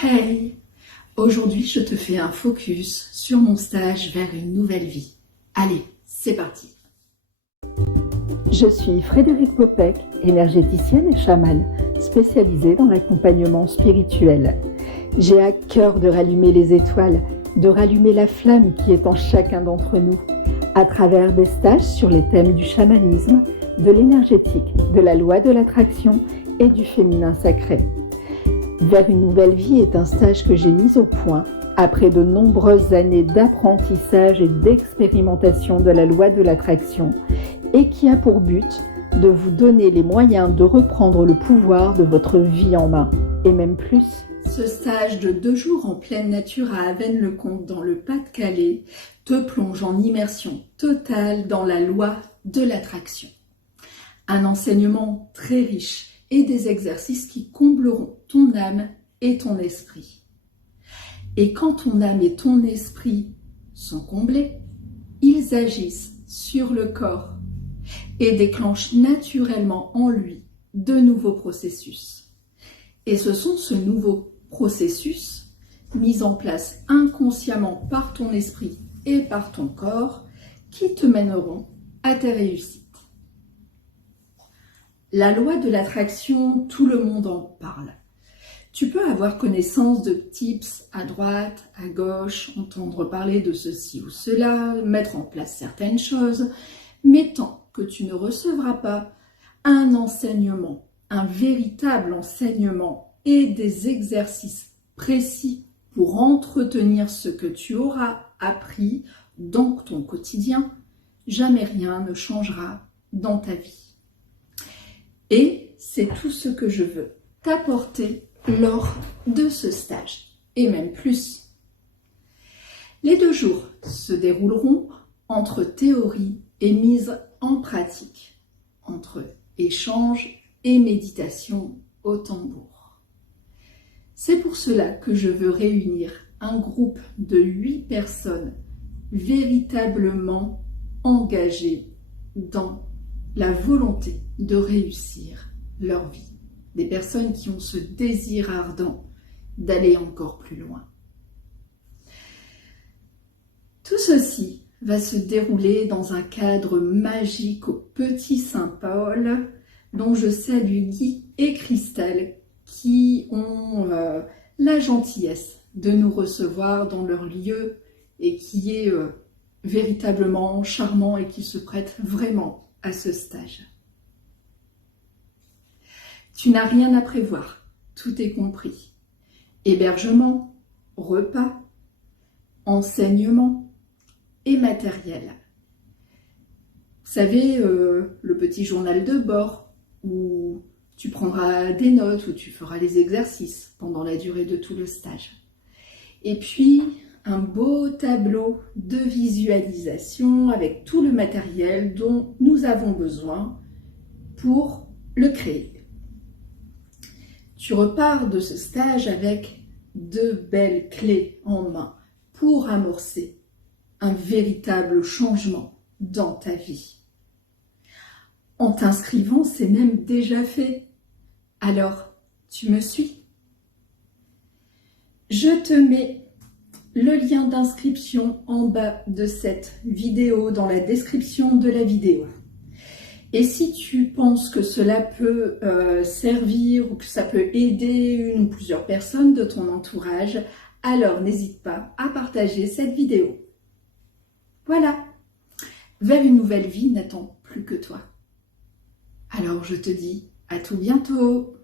Hey! Aujourd'hui, je te fais un focus sur mon stage vers une nouvelle vie. Allez, c'est parti! Je suis Frédérique Popek, énergéticienne et chamane, spécialisée dans l'accompagnement spirituel. J'ai à cœur de rallumer les étoiles, de rallumer la flamme qui est en chacun d'entre nous, à travers des stages sur les thèmes du chamanisme, de l'énergétique, de la loi de l'attraction et du féminin sacré. Vers une nouvelle vie est un stage que j'ai mis au point après de nombreuses années d'apprentissage et d'expérimentation de la loi de l'attraction et qui a pour but de vous donner les moyens de reprendre le pouvoir de votre vie en main, et même plus. Ce stage de 2 jours en pleine nature à Avesnes-le-Comte dans le Pas-de-Calais te plonge en immersion totale dans la loi de l'attraction. Un enseignement très riche et des exercices qui combleront ton âme et ton esprit. Et quand ton âme et ton esprit sont comblés, ils agissent sur le corps et déclenchent naturellement en lui de nouveaux processus. Et ce sont ce nouveau processus mis en place inconsciemment par ton esprit et par ton corps qui te mèneront à tes réussites. La loi de l'attraction, tout le monde en parle. Tu peux avoir connaissance de tips à droite, à gauche, entendre parler de ceci ou cela, mettre en place certaines choses, mais tant que tu ne recevras pas un enseignement, un véritable enseignement et des exercices précis pour entretenir ce que tu auras appris dans ton quotidien, jamais rien ne changera dans ta vie. Et c'est tout ce que je veux t'apporter lors de ce stage, et même plus. Les 2 jours se dérouleront entre théorie et mise en pratique, entre échange et méditation au tambour. C'est pour cela que je veux réunir un groupe de 8 personnes véritablement engagées dans la volonté de réussir leur vie. Des personnes qui ont ce désir ardent d'aller encore plus loin. Tout ceci va se dérouler dans un cadre magique au Petit Saint-Paul, dont je salue Guy et Christelle qui ont la gentillesse de nous recevoir dans leur lieu et qui est véritablement charmant et qui se prête vraiment à ce stage. Tu n'as rien à prévoir, tout est compris. Hébergement, repas, enseignement et matériel. Vous savez, le petit journal de bord où tu prendras des notes, où tu feras les exercices pendant la durée de tout le stage. Et puis, un beau tableau de visualisation avec tout le matériel dont nous avons besoin pour le créer. Tu repars de ce stage avec 2 belles clés en main pour amorcer un véritable changement dans ta vie. En t'inscrivant, c'est même déjà fait. Alors, tu me suis? Je te mets le lien d'inscription en bas de cette vidéo, dans la description de la vidéo. Et si tu penses que cela peut servir ou que ça peut aider une ou plusieurs personnes de ton entourage, alors n'hésite pas à partager cette vidéo. Voilà, vers une nouvelle vie n'attend plus que toi. Alors je te dis à tout bientôt.